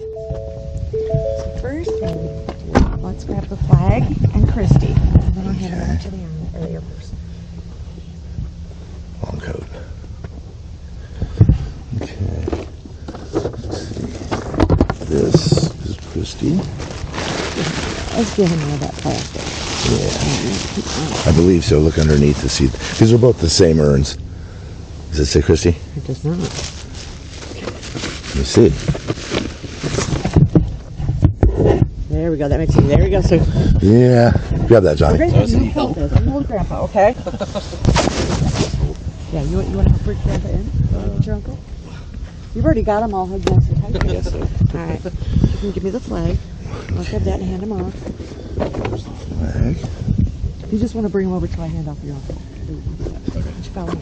So first thing, let's grab the flag and Christy, and then I'll hand it over to the area person. Long coat. Okay. Let's see. This is Christy. Let's give him all that plastic. Yeah. I believe so. Look underneath to see. These are both the same urns. Does it say Christy? It does not. Let me see. There we go. That makes it. There we go. So Yeah. Grab that, Johnny. you hold this. I'm hold Grandpa, okay? Yeah. You want to help bring Grandpa in? With your uncle? You've already got them all hugged nice and tight. Yes. All right. You can give me the flag. I'll grab that and hand them off. Flag. You just want to bring them over till I hand off your uncle. Okay. You follow me.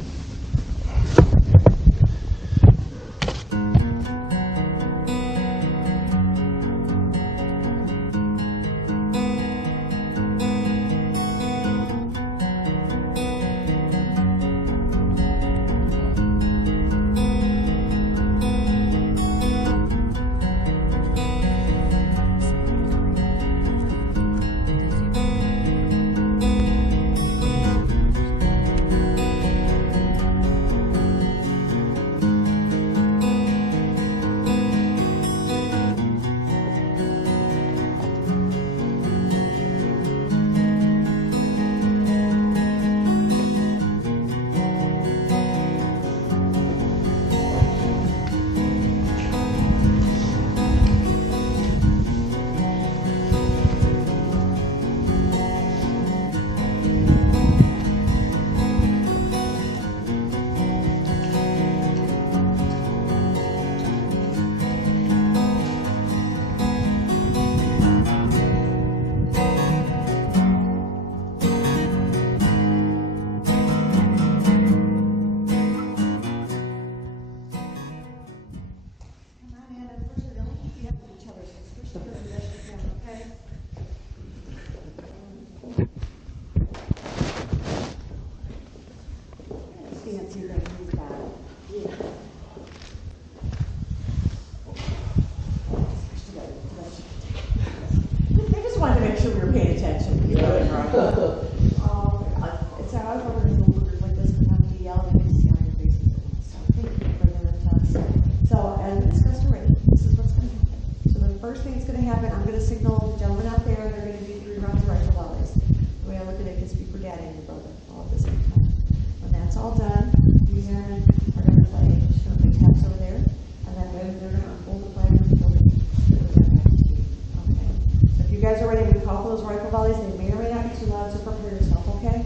I just wanted to make sure we were paying attention. It's how I was wondering like this could not be yelled and see on your faces. So thank you for bringing that to us. So as we discussed already, this is what's going to happen. So the first thing that's going to happen, I'm going to signal the gentlemen out there. They're going to do 3 rounds of rifle volleys. The way I look at it is speak for Daddy and your brother all at the same time. When that's all done, these airmen are going to play. Just going to play taps over there, and then they're going to unfold the flag and hold it. Okay. So if you guys are ready, we call for those rifle volleys. They may or may not be too loud, so prepare yourself. Okay.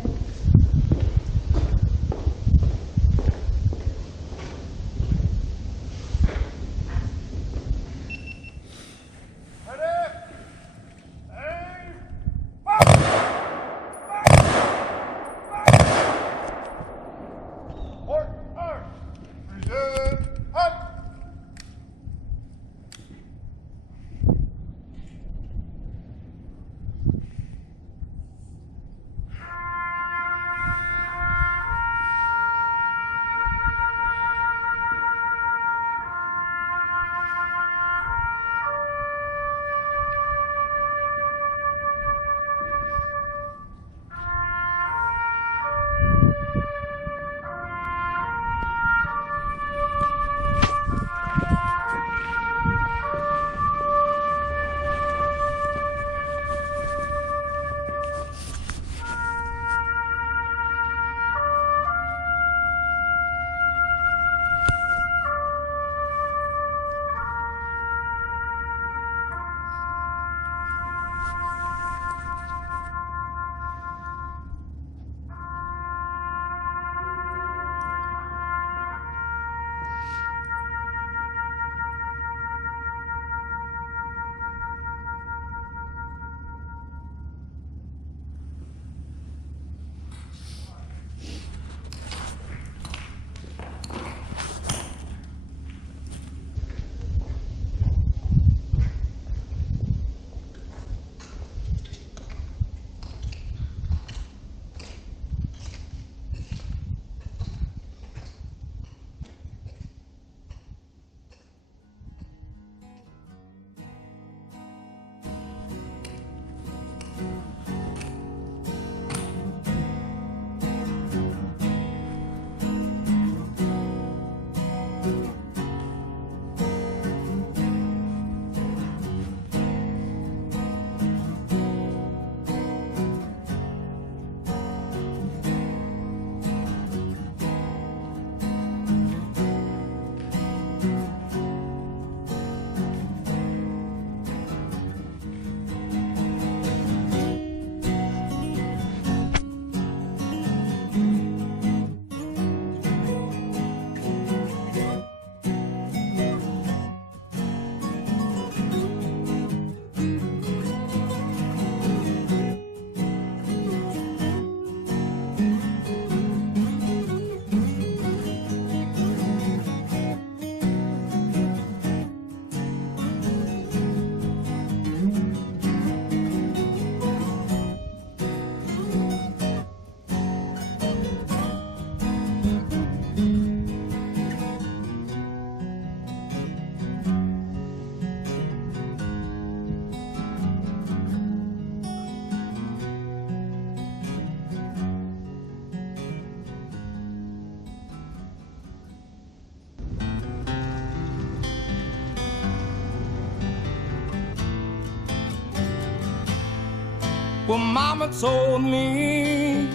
Well, Mama told me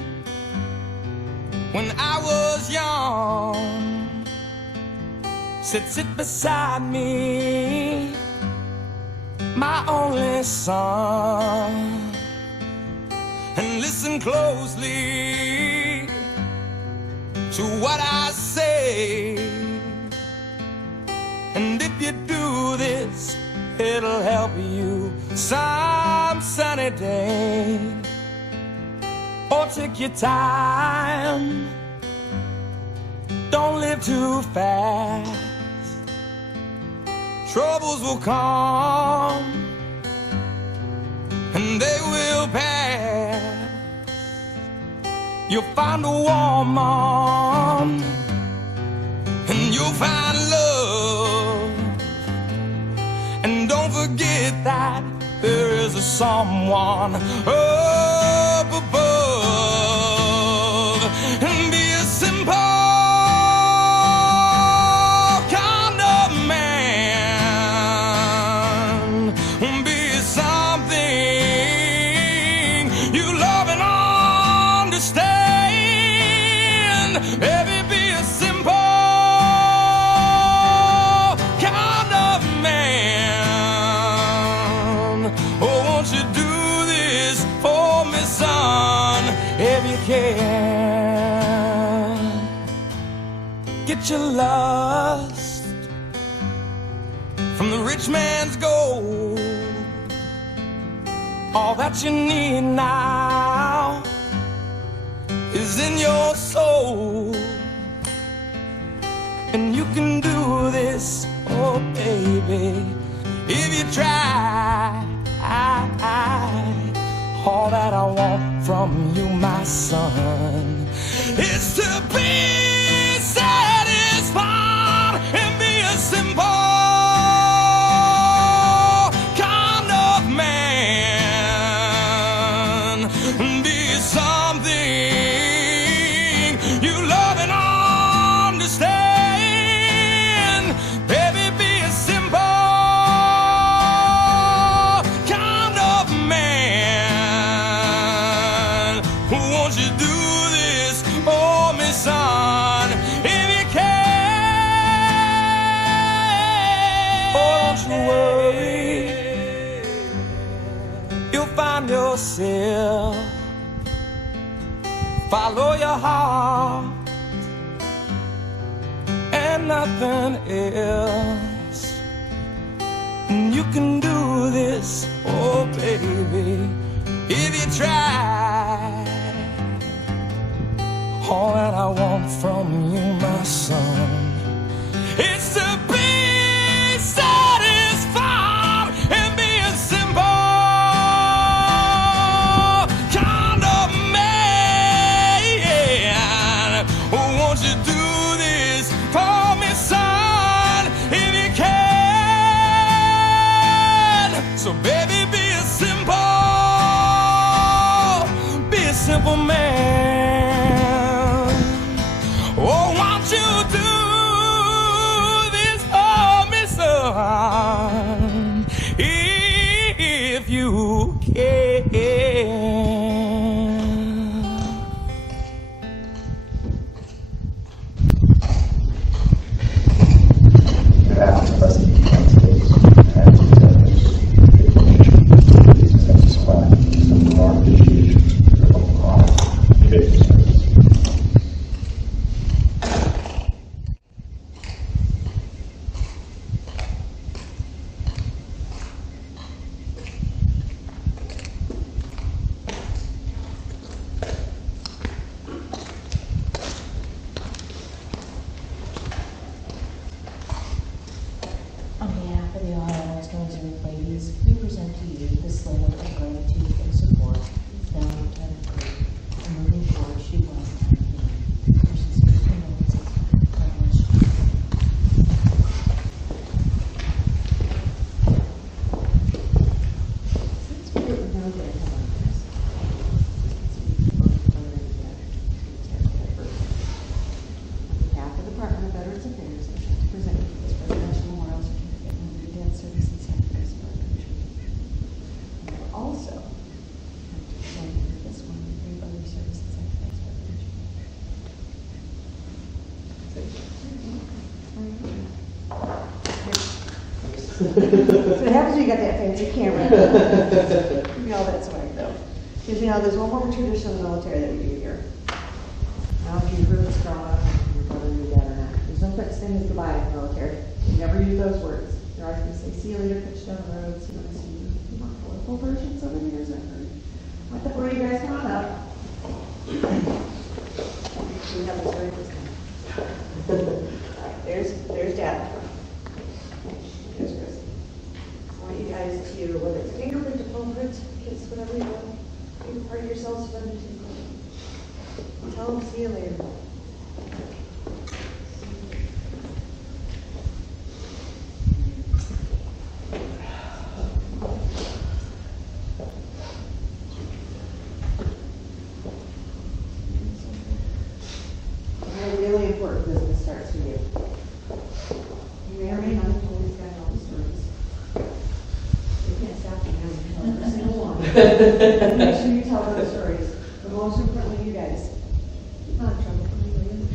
when I was young, said sit beside me, my only son, and listen closely to what I say. And if you do this, it'll help you some sunny day. Or take your time, don't live too fast. Troubles will come and they will pass. You'll find a warm arm and you'll find love. And don't forget that there is a someone up above. And be a simple kind of man. Be something you love and understand. Baby, be a simple kind of man. Oh, won't you do this for me, son, if you can? Get your lust from the rich man's gold. All that you need now is in your soul. And you can do this, oh baby, if you try. All that I want from you, my son, is to be satisfied and be a simple kind of man. Be something you love and understand. Baby, be a simple kind of man. Won't you do this for me, son, if you can? Oh, don't you worry, you'll find yourself. Follow your heart and nothing else. And you can do this, oh baby, if you try. All that I want from you, my son, is to be satisfied and be a simple kind of man. Oh, won't you do this for me, son, if you can? So baby, be a simple man. Oh, won't you do So what happens when you got that fancy camera? You know, that's swag though. Because, you know, there's one more tradition in the military that we do here. I don't know if you've heard this growing up, if your brother knew that or not. There's no such thing as goodbye in the military. You never use those words. You're always going to say, see you later, pitch down the road, see you when I see you. You want colorful versions of it, here's I've heard. Let the boy, you guys come on up. We have this very first time. There's Dad. There's Chris. I want you guys to, whether it's fingerprint or palm print, kiss whatever you want, you part yourselves from the two. Tell them, see you later. A really important business starts for you. You may or may not have told these guys all the stories. You can't stop them now. Every single one. Make sure you tell those stories. But most importantly, you guys. Keep out of trouble.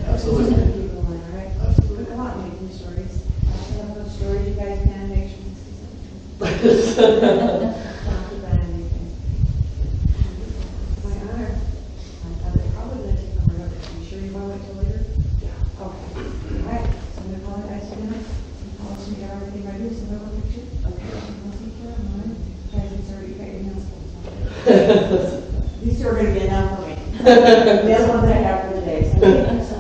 Absolutely. Keep going, all right? Absolutely. Go out and make new stories. After you have those stories, you guys can make sure you see something. Not too bad, anything. My honor. They're probably going to take them right over. Are you sure you want to wait till later? Yeah. Okay. All right. So I'm going to call you guys in. I'll let you get everything ready. So we'll look at you. Okay. We'll see you tomorrow. Guys, it's already got your hands full. These two are going to be enough for me. The other ones I have for the day. So